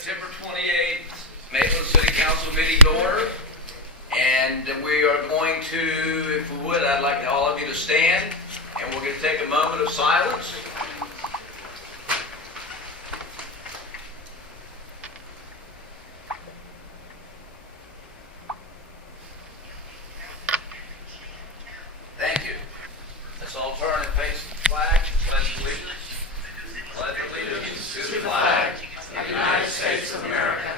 September 28th Maitland City Council meeting to order. And we are going to, if we would, I'd like all of you to stand, and we're going to take a moment of silence. Thank you. Let's all turn and face the flag. Pledge allegiance. Pledge allegiance to the flag of the United States of America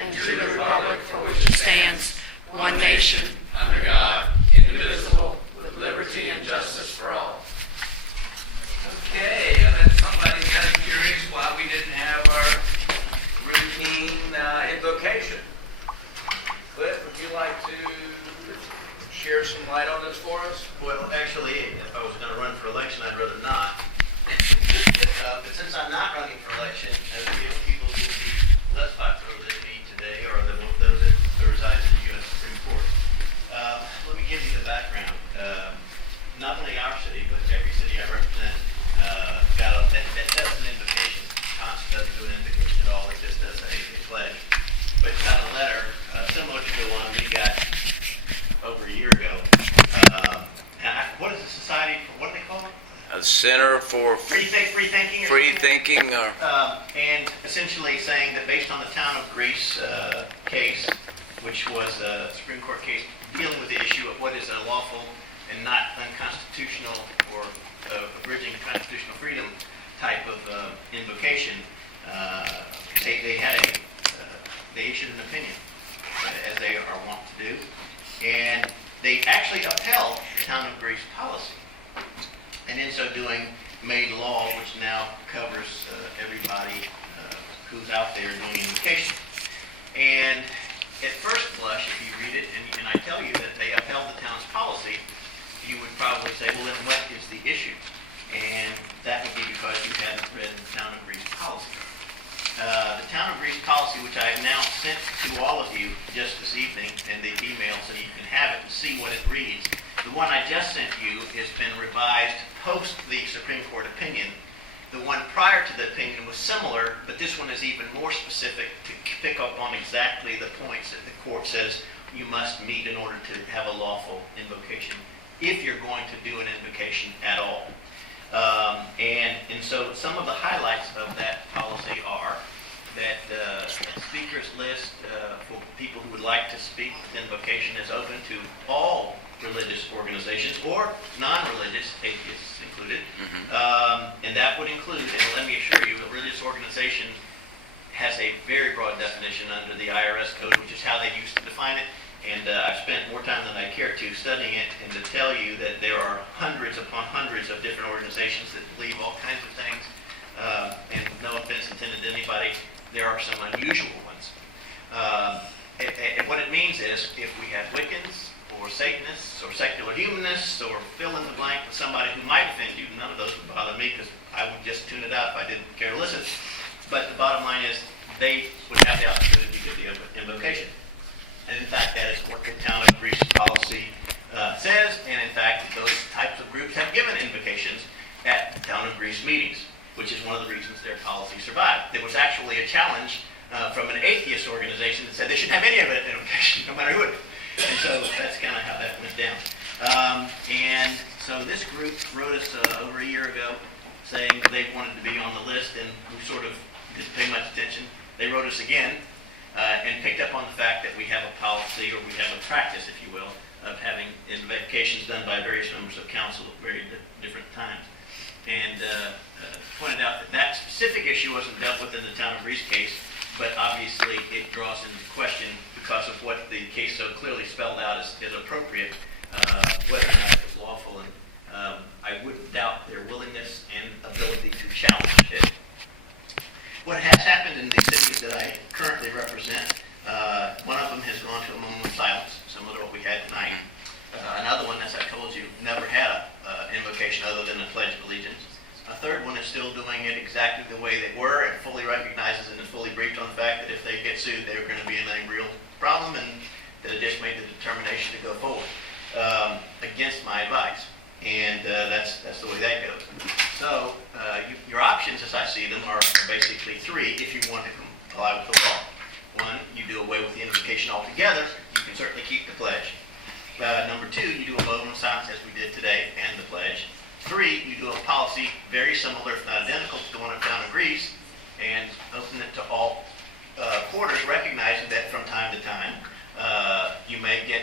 and to the republic for which it stands, one nation, under God, indivisible, with liberty and justice for all. Okay, I bet somebody's kind of curious why we didn't have our routine invocation. Cliff, would you like to share some light on this for us? Well, actually, if I was going to run for election, I'd rather not. But since I'm not running for election, the only people who will be less popular than me today are those that reside in the U.S. Supreme Court. Let me give you the background. Not only our city, but every city I represent that does an invocation. Constance doesn't do an invocation at all. It just does a pledge. But got a letter similar to the one we got over a year ago. What is the society for? What do they call it? A Center for Free Thinking. And essentially saying that based on the town of Greece case, which was a Supreme Court case dealing with the issue of what is a lawful and not unconstitutional or abridging constitutional freedom type of invocation, they issued an opinion, as they are wont to do, and they actually upheld the town of Greece policy. And in so doing, made law which now covers everybody who's out there doing invocation. And at first blush, if you read it and I tell you that they upheld the town's policy, you would probably say, well, then what is the issue? And that would be because you hadn't read the town of Greece policy. The town of Greece policy, which I have now sent to all of you just this evening in the email so you can have it and see what it reads. The one I just sent you has been revised post the Supreme Court opinion. The one prior to the opinion was similar, but this one is even more specific to pick up on exactly the points that the court says you must meet in order to have a lawful invocation, if you're going to do an invocation at all. And so some of the highlights of that policy are that speakers list for people who would like to speak with invocation is open to all religious organizations or non-religious, atheists included. And that would include, and let me assure you, a religious organization has a very broad definition under the IRS code, which is how they used to define it. And I've spent more time than I care to studying it, and to tell you that there are hundreds upon hundreds of different organizations that believe all kinds of things. And no offense intended to anybody, there are some unusual ones. And what it means is, if we have Wiccans, or Satanists, or secular humanists, or fill in the blank with somebody who might offend you, none of those would bother me, because I would just tune it out if I didn't care to listen. But the bottom line is, they would have the opportunity to give the invocation. And in fact, that is what the town of Greece policy says, and in fact, those types of groups have given invocations at the town of Greece meetings, which is one of the reasons their policy survived. There was actually a challenge from an atheist organization that said they shouldn't have any of it invocation, no matter who it is. And so that's kind of how that went down. And so this group wrote us over a year ago saying that they wanted to be on the list, and we sort of didn't pay much attention. They wrote us again and picked up on the fact that we have a policy, or we have a practice, if you will, of having invocations done by various members of council at very different times. And pointed out that that specific issue wasn't dealt with in the town of Greece case, but obviously it draws into question, because of what the case so clearly spelled out as appropriate, whether or not it was lawful. And I wouldn't doubt their willingness and ability to challenge it. What has happened in the cities that I currently represent, one of them has gone to a moment of silence, similar to what we had tonight. Another one, as I told you, never had an invocation other than a Pledge of Allegiance. A third one is still doing it exactly the way they were, and fully recognizes and is fully briefed on the fact that if they get sued, they're going to be in a real problem, and that it just made the determination to go forward against my advice. And that's the way that goes. So your options, as I see them, are basically three if you want to comply with the law. One, you do away with the invocation altogether. You can certainly keep the pledge. Number two, you do a vote of silence as we did today and the pledge. Three, you do a policy very similar, if not identical, to the one in town of Greece, and open it to all quarters, recognizing that from time to time you may get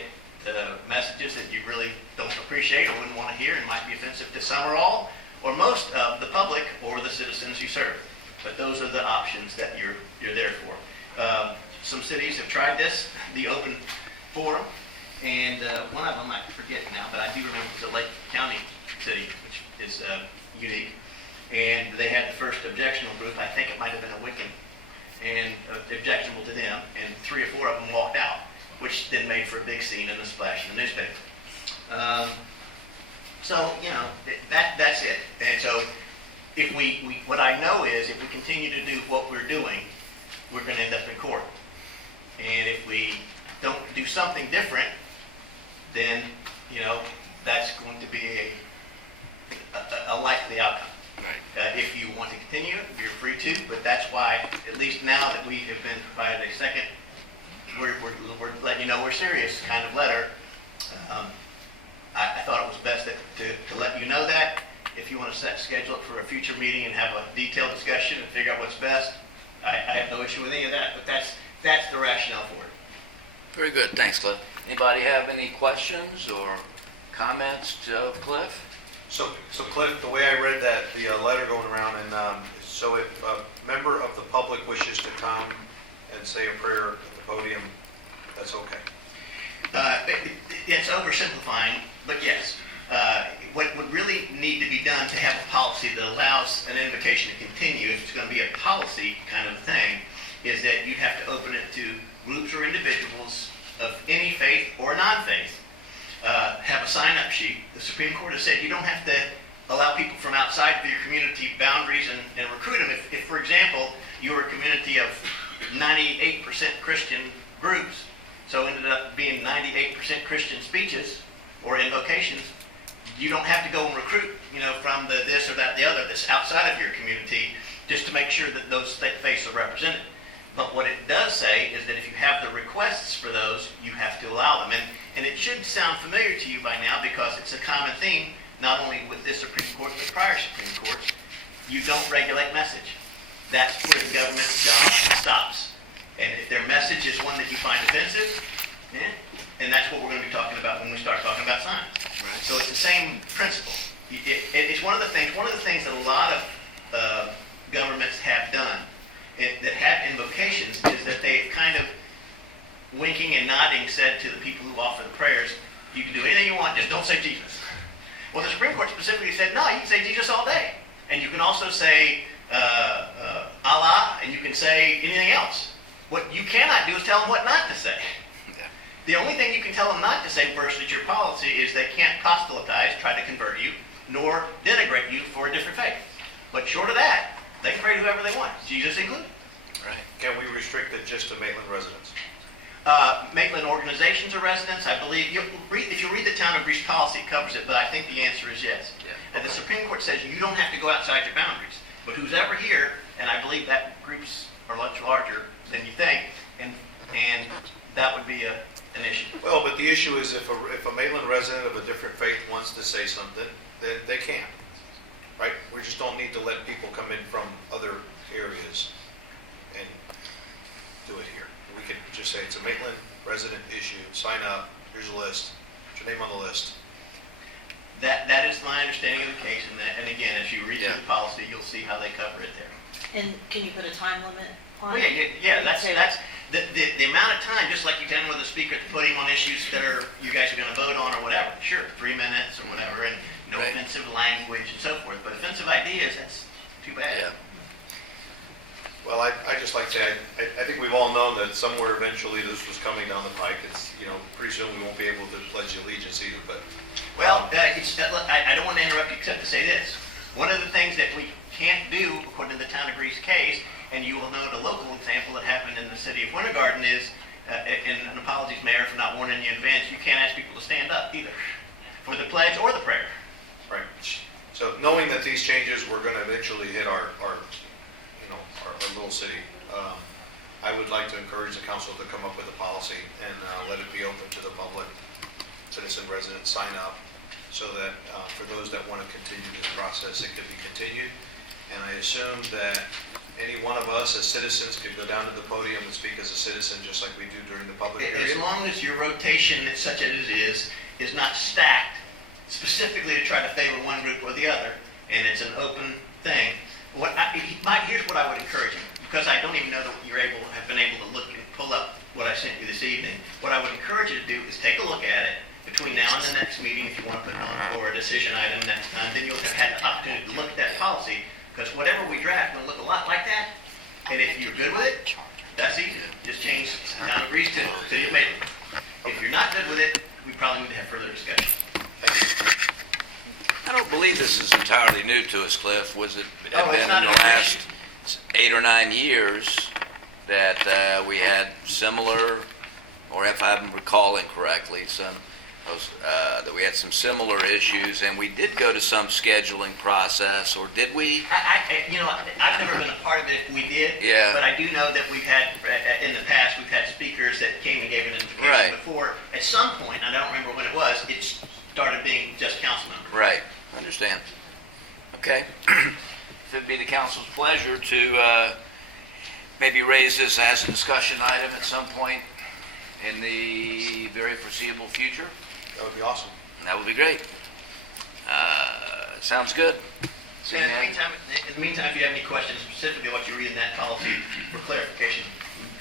messages that you really don't appreciate or wouldn't want to hear and might be offensive to some or all, or most of the public or the citizens you serve. But those are the options that you're there for. Some cities have tried this, the open forum, and one of them I forget now, but I do remember it was a Lake County city, which is unique. And they had the first objectionable group. I think it might have been a Wiccan, and objectionable to them, and 3 or 4 of them walked out, which then made for a big scene and a splash in the newspaper. So, you know, that's it. And so if what I know is if we continue to do what we're doing, we're going to end up in court. And if we don't do something different, then, you know, that's going to be a likely outcome. Right. If you want to continue, you're free to, but that's why, at least now that we have been provided a second, we're letting you know we're serious kind of letter. I thought it was best to let you know that. If you want to schedule it for a future meeting and have a detailed discussion and figure out what's best, I have no issue with any of that, but that's the rationale for it. Very good. Thanks, Cliff. Anybody have any questions or comments to Cliff? So Cliff, the way I read that, the letter going around, and so if a member of the public wishes to come and say a prayer at the podium, that's okay. It's oversimplifying, but yes. What would really need to be done to have a policy that allows an invocation to continue, if it's going to be a policy kind of thing, is that you'd have to open it to groups or individuals of any faith or non-faith. Have a sign-up sheet. The Supreme Court has said you don't have to allow people from outside of your community boundaries and recruit them. If, for example, you're a community of 98% Christian groups, so ended up being 98% Christian speeches or invocations, you don't have to go and recruit, you know, from the this or that, the other that's outside of your community just to make sure that those faiths are represented. But what it does say is that if you have the requests for those, you have to allow them. And it should sound familiar to you by now because it's a common theme, not only with this Supreme Court, but prior Supreme Courts. You don't regulate message. That's where the government's job stops. And if their message is one that you find offensive, and that's what we're going to be talking about when we start talking about signs. Right. So it's the same principle. It's one of the things that a lot of governments have done that have invocations is that they've kind of winking and nodding said to the people who offer the prayers, you can do anything you want, just don't say Jesus. Well, the Supreme Court specifically said, no, you can say Jesus all day. And you can also say Allah, and you can say anything else. What you cannot do is tell them what not to say. The only thing you can tell them not to say versus your policy is they can't proselytize, try to convert you, nor denigrate you for a different faith. But short of that, they can pray to whoever they want, Jesus included. Right. Can we restrict it just to Maitland residents? Maitland organizations or residents, I believe, if you read the town of Greece policy, it covers it, but I think the answer is yes. Yeah. And the Supreme Court says you don't have to go outside your boundaries. But who's ever here, and I believe that groups are much larger than you think, and that would be an issue. Well, but the issue is if a Maitland resident of a different faith wants to say something, then they can. Right? We just don't need to let people come in from other areas and do it here. We could just say it's a Maitland resident issue, sign up, here's a list, put your name on the list. That is my understanding of the case, and again, as you read through the policy, you'll see how they cover it there. And can you put a time limit on Well, it? yeah. That's the amount of time. Just like you can with a speaker at the podium on issues that you guys are going to vote on or whatever. Sure, 3 minutes or whatever, and no Right. offensive language and so forth. But offensive ideas, that's too bad. Yeah. Well, I just like to say, I think we've all known that somewhere eventually this was coming down the pike. It's, pretty soon we won't be able to pledge allegiance either, but. Well, I don't want to interrupt you except to say this. One of the things that we can't do, according to the town of Greece case, and you will know the local example that happened in the city of Winter Garden is, and apologies, Mayor, for not warning you in advance, you can't ask people to stand up either for the pledge or the prayer. Right. So knowing that these changes were going to eventually hit our little city, I would like to encourage the council to come up with a policy and let it be open to the public, citizen residents sign up, so that for those that want to continue this process, it could be continued. And I assume that any one of us as citizens could go down to the podium and speak as a citizen, just like we do during the public As hearing. long as your rotation, such as it is not stacked specifically to try to favor one group or the other, and it's an open thing. Here's what I would encourage you, because I don't even know that have been able to look and pull up what I sent you this evening. What I would encourage you to do is take a look at it between now and the next meeting, if you want to put it on for a decision item next time. Then you'll have had the opportunity to look at that policy, because whatever we draft will look a lot like that. And if you're good with it, that's easy. Just change town agrees to City of Maitland. If you're not good with it, we probably need to have further discussion. I don't believe this is entirely new to us, Cliff. Was it Oh, it's been not in a the new last 8 or 9 years that we had similar, or if I'm recalling correctly, that we had some similar issues, and we did go to some scheduling process, or did we? I've never been a part of it if we did. Yeah. But I do know that we've had, in the past, we've had speakers that came and gave an invocation Right. before. At some point, I don't remember when it was, it started being just council members. Right, understand. Okay. If it'd be the council's pleasure to maybe raise this as a discussion item at some point in the very foreseeable future, That would be awesome. that would be great. Sounds good. And in the meantime, if you have any questions specifically what you read in that policy for clarification,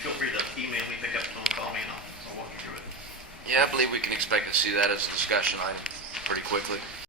feel free to email me, pick up the phone, call me, and I'll walk you through it. Yeah, I believe we can expect to see that as a discussion item pretty quickly.